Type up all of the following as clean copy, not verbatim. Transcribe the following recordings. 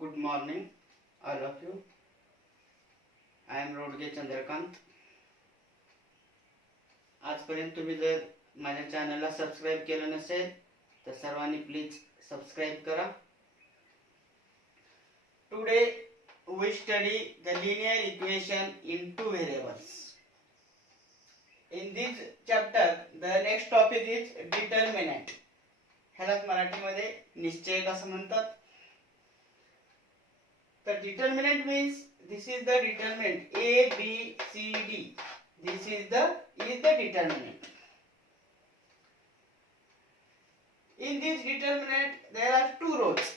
Good morning, all of you. I am Rodge Chandrakant. आजपर्यंत तुम्ही जर माझ्या चॅनलला सबस्क्राइब केलं नसेल तर सर्वांनी प्लीज सबस्क्राइब करा. Today we study the linear equation in two variables. In this chapter the next topic is determinant. ह्यालाच मराठीमध्ये निश्चयक असं म्हणतात. The determinant means this is the determinant A, B, C, D. This is the determinant. In this determinant there are two rows.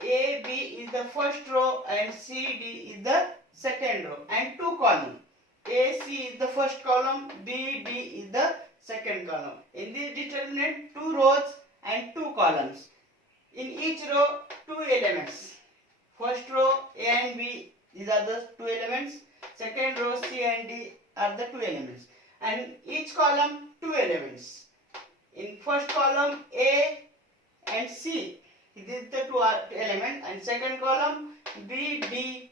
A, B is the first row and C, D is the second row, and two columns. A, C is the first column, B, D is the second column. In this determinant two rows and two columns. In each row two elements. First row A and B, these are the two elements. Second row C and D are the two elements. And each column two elements. In first column A and C, this is the two elements, and second column B, D,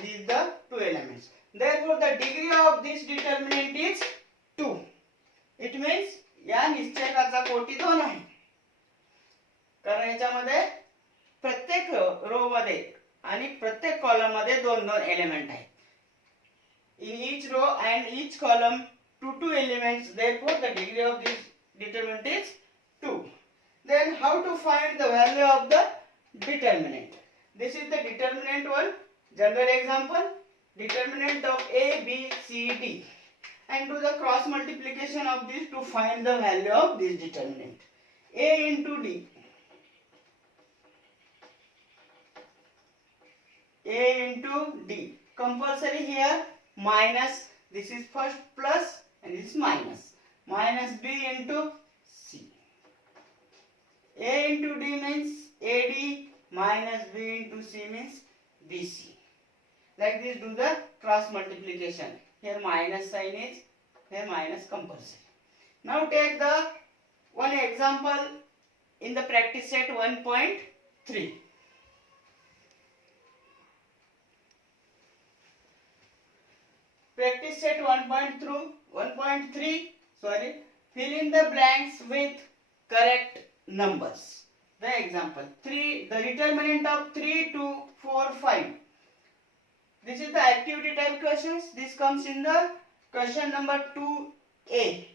these are the two elements. Therefore, the degree of this determinant is 2. It means या निश्चयकाचा कोटी 2 आहे. कारण याच्यामध्ये प्रत्येक रो मध्ये आणि प्रत्येक column मध्ये दोन दोन एलिमेंट आहेत. In each row and each column two elements. Therefore, the degree of this determinant is 2. Then, how to find the value of the determinant? This is the determinant one. General example: determinant of A, B, C, D, and do the cross multiplication of these to find the value of this determinant. A into D. A into D. Compulsory here minus. This is first plus and this is minus. Minus B into C. A into D means AD, minus B into C means BC. Like this, do the cross multiplication. Here minus sign is, here minus compulsory. Now take the one example in the practice set 1.3. Practice set 1.3. Fill in the blanks with correct numbers. The example 3. The determinant of 3, 2, 4, 5. This is the activity type questions. This comes in the question number 2A.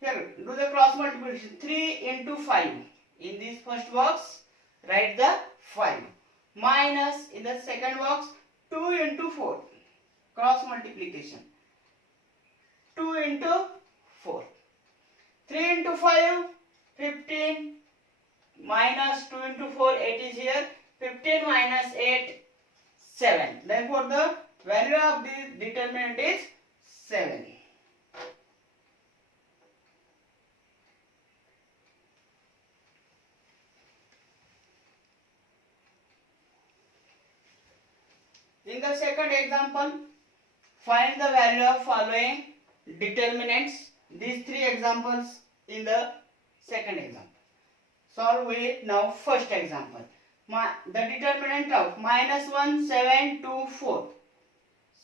Here, do the cross multiplication. 3 into 5. In this first box, write the 5. Minus in the second box, 2 into 4. Cross multiplication. 2 into 4. 3 into 5, 15. Minus 2 into 4, 8 is here. 15 minus 8, 7. Therefore, the value of the determinant is 7. In the second example, find the value of following determinants. These three examples in the second example. Solve with now first example. The determinant of -1, 7, 2, 4.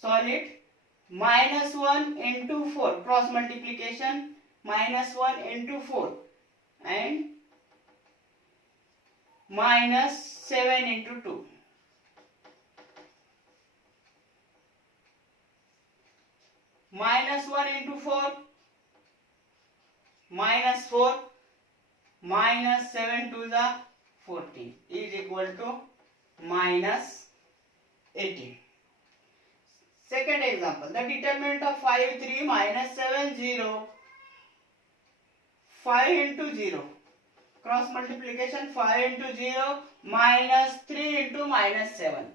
Solve it. -1 into 4. Cross multiplication. -1 into 4. And -7 into 2. -1 into 4, -4, -7 to the 14 is equal to -18. Second example, the determinant of 5, 3, -7, 0. 5 into 0. Cross multiplication. 5 into 0, -3 into -7.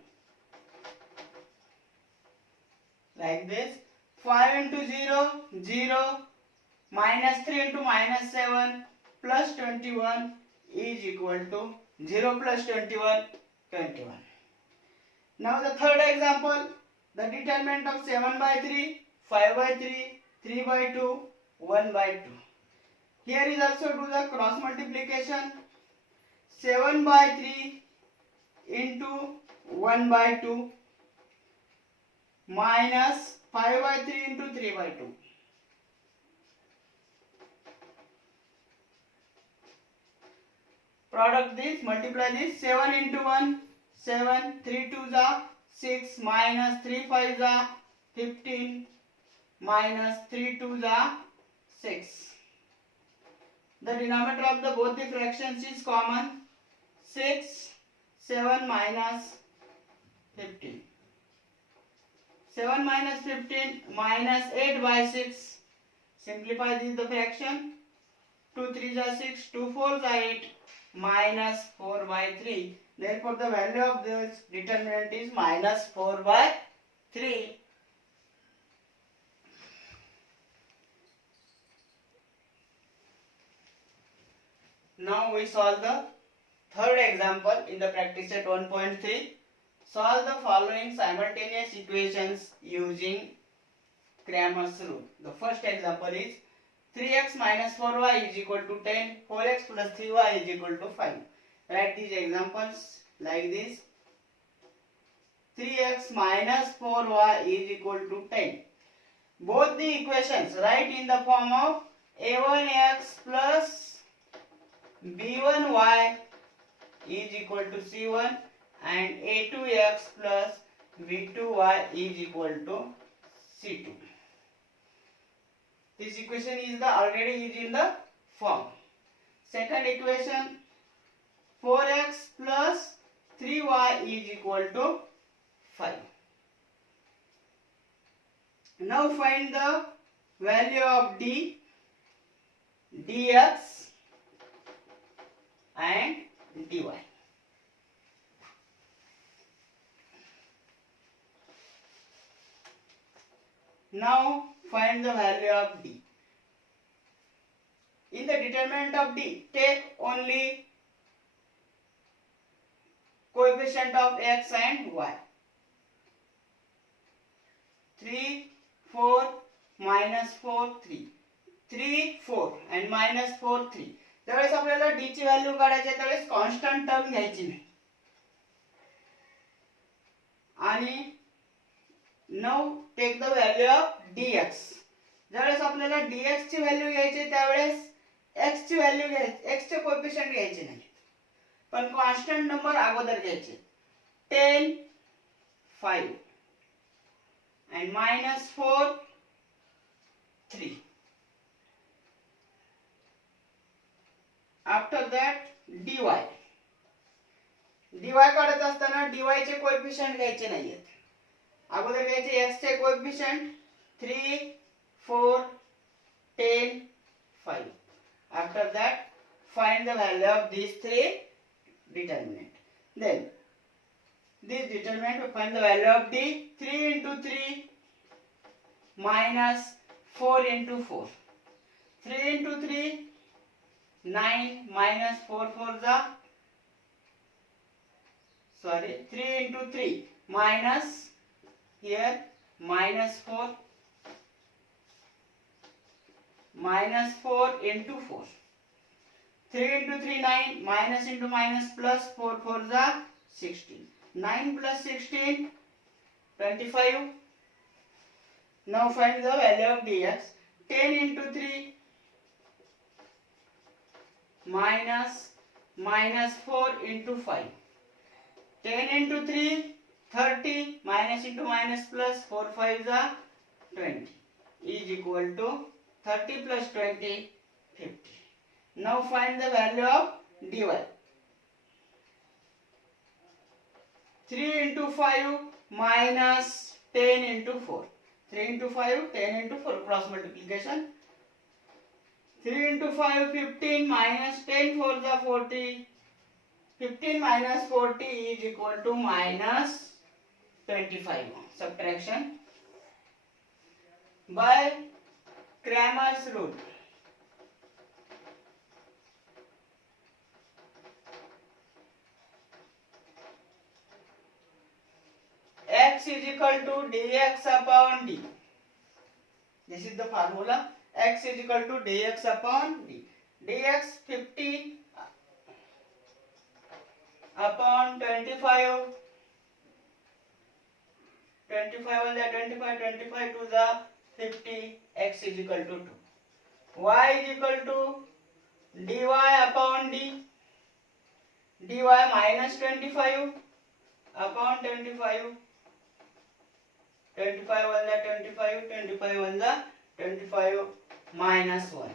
Like this. 5 into 0, 0, -3 into -7, plus 21 is equal to 0 plus 21, 21. Now the third example, the determinant of 7 by 3, 5 by 3, 3 by 2, 1 by 2. Here is also do the cross multiplication. 7/3 into 1/2 minus 5/3 into 3/2. Product this, multiply this. 7 into 1, 7, 3 2s are 6, minus 3 5s are 15, minus 3 2s are 6. The denominator of the both the fractions is common. 6, 7 minus 15. 7 minus 15 minus 8/6. Simplify this the fraction. 2 3s are 6, 2 4s are 8, minus 4/3. Therefore, the value of this determinant is minus 4/3. Now we solve the third example in the practice set 1.3. Solve the following simultaneous equations using Cramer's rule. The first example is 3x minus 4y is equal to 10, 4x plus 3y is equal to 5. Write these examples like this. 3x minus 4y is equal to 10. Both the equations write in the form of a1x plus b1y is equal to c1 and a2x plus b2y is equal to c2. This equation is already in the form. Second equation, 4x plus 3y is equal to 5. Now find the value of d, dx and dy. Now find the value of d. In the determinant of d, take only coefficient of x and y. 3, 4, minus 4, 3. 3, 4 and minus 4, 3. त्यावेळेस आपल्याला d ची value काढायची आहे, त्यावेळेस constant term घ्यायची नाही. आणि now take the value of dx. ज्यावेळेस आपल्याला dx ची व्हॅल्यू घ्यायची त्यावेळेस x ची व्हॅल्यू घ्यायची, x चे कोएफिशिएंट घ्यायचे नाही, पण कॉन्स्टंट नंबर अगोदर घ्यायचे. 10, 5 and minus 4, 3. After that dy. dy काढत असताना dy चे कोएफिशिएंट घ्यायचे नाहीयेत. अगोदर घ्यायचे x चे coefficient 3, 4, 10, 5. After that find the value of these three determinant. Then this determinant will find the value of d. 3 into 3 minus 4 into 4. 3 into 3 9 minus 4 4s are, sorry, 3 into 3 minus here minus 4 into 4. 3 into 3 9, minus into minus plus 4 4s are 16. 9 plus 16 25. Now find the value of dx. 10 into 3 minus 4 into 5. 10 into 3 30, minus into minus plus 4 5s are 20 is equal to 30 plus 20 50. Now find the value of dy. 3 into 5 minus 10 into 4. 3 into 5 10 into 4 cross multiplication. 3 into 5 15 minus 10 4s are 40. 15 minus 40 is equal to minus 25. Subtraction by Cramer's rule. X is equal to dx upon d. This is the formula. X is equal to dx upon d. Dx 50 upon 25. 25 1 is 25, 25 2 is 50, x is equal to 2. Y is equal to dy upon dy minus 25 upon 25. 25 1 is 25, 25 1 is 25 minus 1.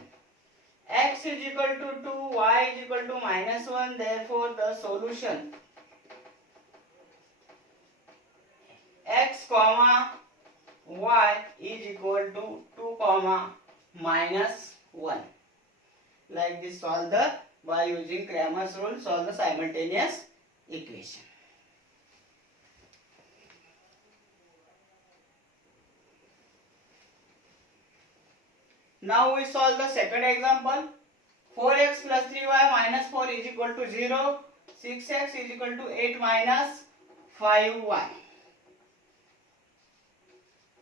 X is equal to 2, y is equal to minus 1. Therefore, the solution x comma y is equal to 2 comma minus 1. Like this, solve the by using Cramer's rule, solve the simultaneous equation. Now we solve the second example. 4x plus 3y minus 4 is equal to 0. 6x is equal to 8 minus 5y.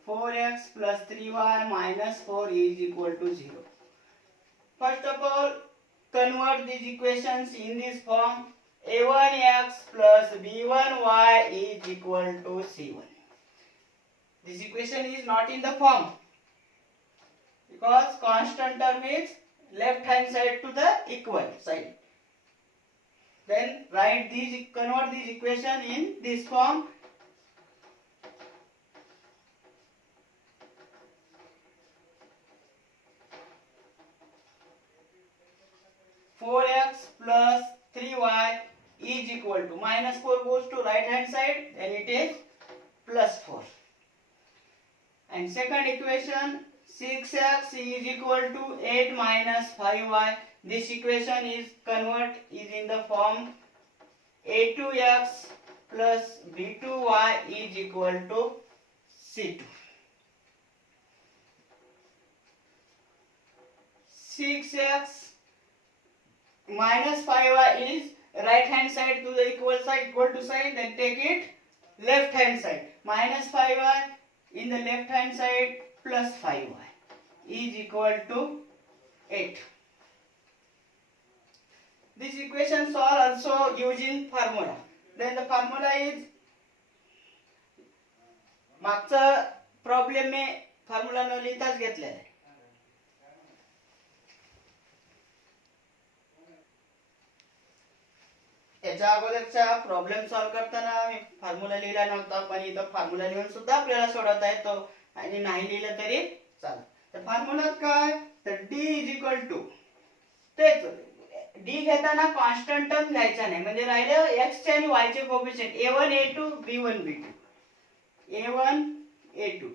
4x plus 3y minus 4 is equal to 0. First of all, convert these equations in this form. a1x plus b1y is equal to c1. This equation is not in the form because constant term is left hand side to the equal side. Then convert these equation in this form. (4x plus 3y is equal to) minus 4 goes to right hand side, then it is plus 4. And second equation, 6x is equal to 8 minus 5y. This equation is in the form a2x plus b2y is equal to c2. 6x minus 5y is right hand side to the equal to side, then take it left hand side. Minus 5y in the left hand side plus 5y is equal to 8. This equation solve also using formula. Then the formula is मागचा problem में formula न लिहिताच घेतलेला आहे. याच्या अगोदरचा problem solve करताना मी formula लिहिला नव्हता, पण इथं फॉर्म्युला लिहून सुद्धा आपल्याला सोडवता येतो आणि नाही लिहिलं तरी चालेल. तर फॉर्म्युला काय, तर d इज इक्वल टू, तेच d घेताना कॉन्स्टंट टर्म घ्यायचा नाही, म्हणजे राहिलं x चे आणि y चे coefficient a1 a2 b1 b2, a1 a2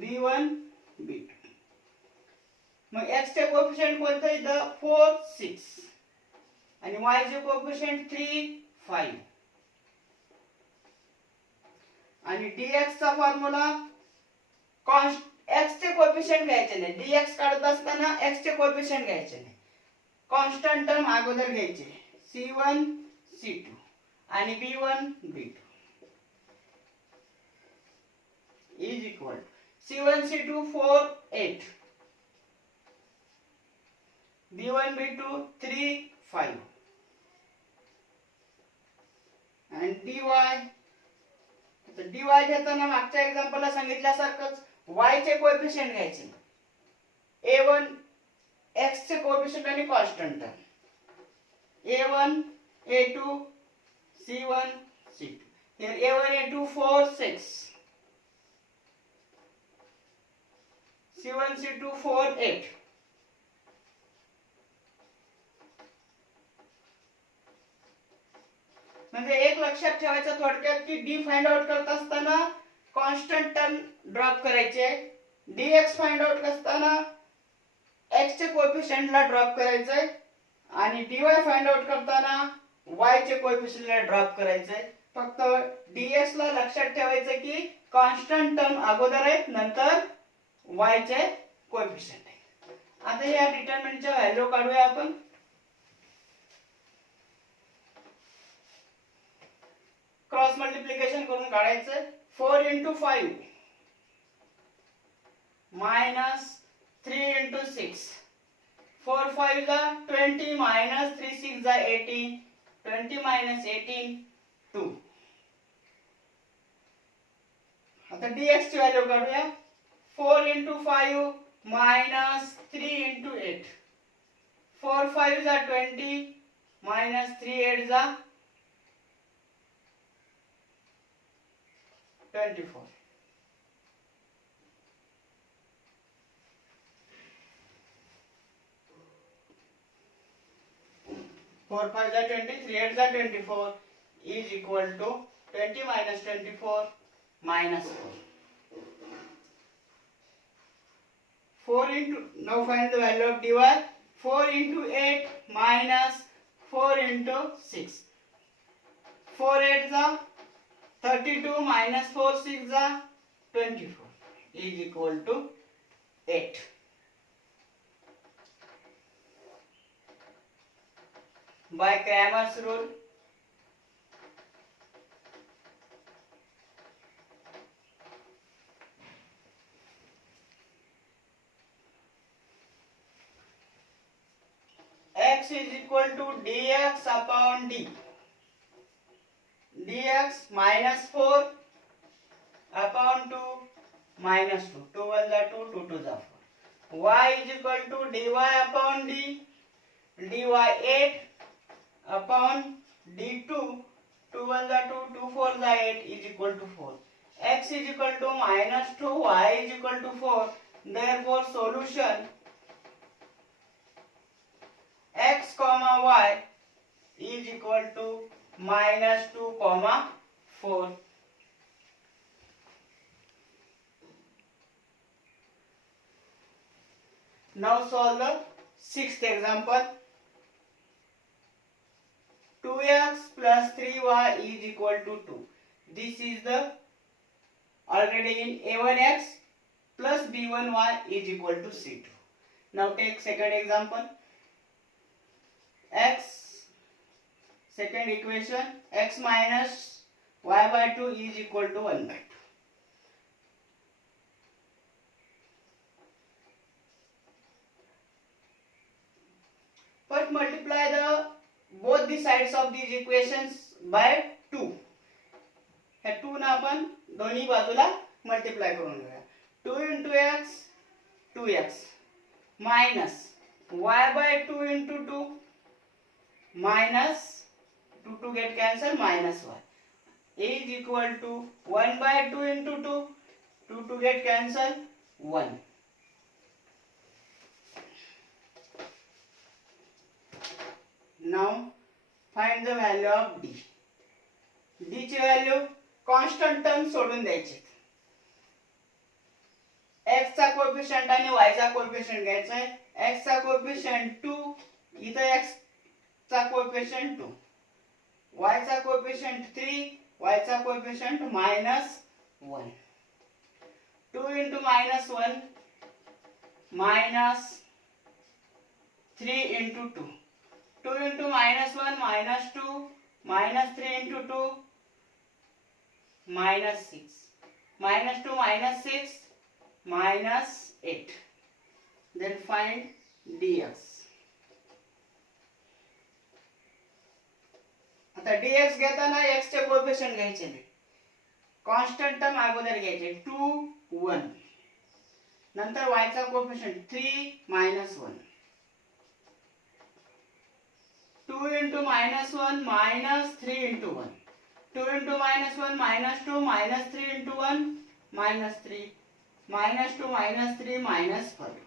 b1 b2. मग x चे कोएफिशिएंट कोणतं इथं 4 6 आणि y चे कोएफिशिएंट 3 5. आणि dx चा फॉर्म्युला x चे कोएफिशिएंट घ्यायचे नाही, dx काढत असताना x चे कोएफिशिएंट घ्यायचे नाही, कॉन्स्टंट टर्म अगोदर घ्यायचे, c1 c2 आणि b1 b2 is equal c1 c2 4 8, b1 b2 3 5 आणि dy घेताना मागच्या एक्झाम्पलला सांगितल्यासारखंच y चे कोएफिशिएंट घ्यायचे, a1 x चे कोएफिशिएंट आणि constant term, a1 a2 c1 c2. here a1 a2 4 6, c1 c2 4 8. म्हणजे एक लक्षात ठेवायचं थोडक्यात की d फाइंड आउट करत असताना कॉन्स्टंट टर्म ड्रॉप करायचे, dx फाइंड आउट करताना x चे कोएफिशिएंट ला ड्रॉप करायचंय आणि dy फाइंड आउट करताना y चे कोएफिशिएंट ला ड्रॉप करायचंय. फक्त dx ला लक्षात ठेवायचं की कॉन्स्टंट टर्म अगोदर आहे, नंतर y चे कोएफिशिएंट आहे. आता या डिटरमिनंटच्या व्हॅल्यू काढूया आपण. क्रॉस मल्टिप्लिकेशन करून काढायचं. 4 into 5 minus 3 into 6, 4 5 is 20 minus 3 6 is 18, 20 minus 18 2. आता dx ची व्हॅल्यू काढूया. 4 into 5 minus 3 into 8. 4 5 are 20 minus 3 8 are 24. 4 5 are 20, 3 8 are 24 is equal to 20 minus 24 minus 4. 4 into, now find the value of dy. 4 into 8 minus 4 into 6. 4 8 are 32 minus 4 6 are 24 is equal to 8. By Cramer's rule, x is equal to dx upon d. Dx minus 4 upon 2 minus 2. 2 1 is 2, 2 2 is 4. Y is equal to dy upon d. dy 8 upon d2. 2 1 is 2, 2 4 is 8 is equal to 4. X is equal to minus 2, y is equal to 4. Therefore, solution x comma y is equal to minus 2 comma 4. Now solve the sixth example. 2x plus 3y is equal to 2. This is the already in a1x plus b1y is equal to c2. Now take second example. X, second equation, x minus y by 2 is equal to 1 by 2. First multiply both the sides of these equations by 2. हे 2 ना आपण दोन्ही बाजूला multiply करून घेऊया. 2 into x 2x minus y by 2 into 2 minus 2 to get cancel minus y is equal to 1 by 2 into 2 2 to get cancel 1. Now find the value of d. d ची value constant term सोडून द्यायची. x चा coefficient आणि y चा coefficient घ्यायचा आहे. x चा coefficient 2, इथे x चा कोएफिशिएंट 2, y चा कोएफिशिएंट 3, y चा coefficient -1. 2 into -1 minus 3 into 2. 2 into -1 minus 2 minus 3 into 2 minus 6. Minus 2 minus 6 minus 8. Then find dx. आता dx घेताना x चे कोएफिशिएंट घ्यायचे नाही. कॉन्स्टंट टर्म अगोदर घ्यायचे 2 1. नंतर y चा coefficient 3 -1. 2 into -1 minus 3 into 1. 2 into -1 minus 2 minus 3 into 1 minus 3 minus 2 minus 3 minus 5.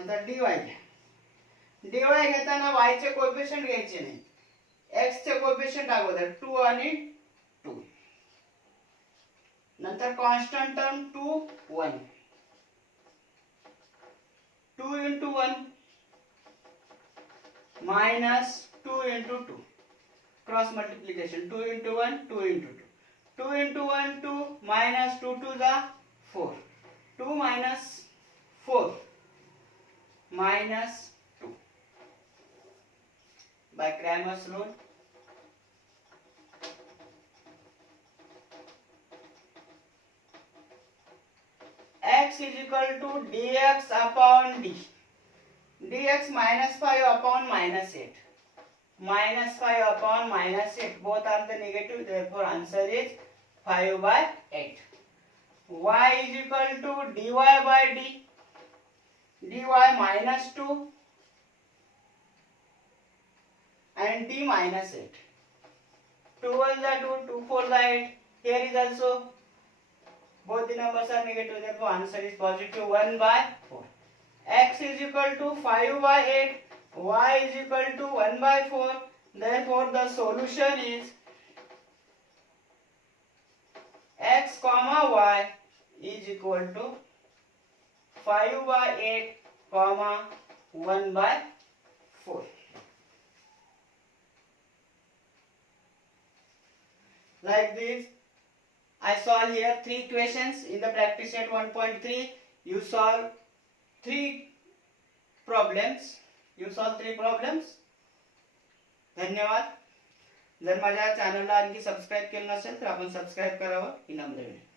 आता dy घ्या. dy घेताना y चे कोएफिशिएंट घ्यायचे नाही. x चे कोएफिशिएंट अगोदर 2 आणि 2. नंतर constant term 2 1. 2 into 1 minus 2 into 2. Cross multiplication 2 into 1 2 into 2. 2 into 1 2 minus 2 2 is 4. 2 minus 4 minus 2. By Cramer's rule, x is equal to dx upon d. dx minus 5 upon minus 8. -5 upon -8. Both are the negative. Therefore, answer is 5/8. Y is equal to dy by d. dy -2 and d -8. 2 1 is 2, 2 4 is 8. Here is also both the numbers are negative. Therefore, answer is positive 1/4. X is equal to 5/8. Y is equal to 1/4. Therefore, the solution is x comma y is equal to 5/8 comma 1/4. Like this, I solve here 3 questions in the practice set 1.3. You solve 3 problems. धन्यवाद. जर माझ्या चॅनलला आणखी subscribe केलं नसेल तर आपण subscribe करावं ही नम्र विनंती.